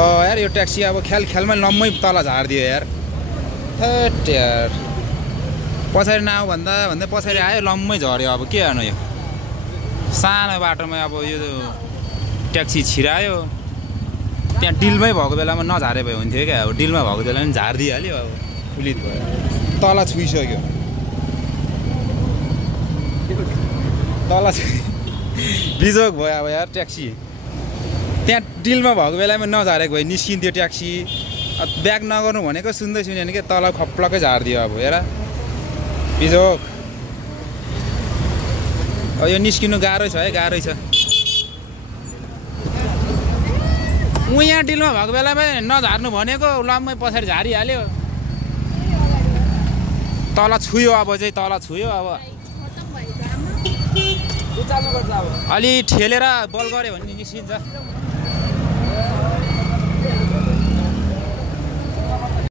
यार यो ट्याक्सी अब ख्यालमै लम्मै तल झारिदियो यार। थेट यार पछाडि नआऊ भन्दा पछाडि आयो लम्मै झऱ्यो। अब के गर्नु यो सानो बाटोमा अब यो ट्याक्सी छिरायो। त्यहाँ डिलमै भएको बेलामा नझारे भए हुन्थ्यो क्या। अब डिलमा भएको बेलामा पनि झारिदिइहाल्यो। अब पुलित भयो तल छुइसक्यो। तल बिजोग भयो अब यार ट्याक्सी। त्यहाँ डिलमा भएको बेलामा नझारेको भए निस्किन्थ्यो ट्याक्सी। ब्याक नगर्नु भनेको सुन्दै सुनेन कि तल खप्लकै झारिदियो। अब हेर बिजोग। अब यो निस्किनु गाह्रै छ है, गाह्रै छ। यहाँ डिलमा भएको बेलामा नझार्नु भनेको लम्मै पछाडि झारिहाल्यो। तल छुयो। अब चाहिँ तल छुयो। अब अलि ठेलेर बल गऱ्यो भने निस्किन्छ।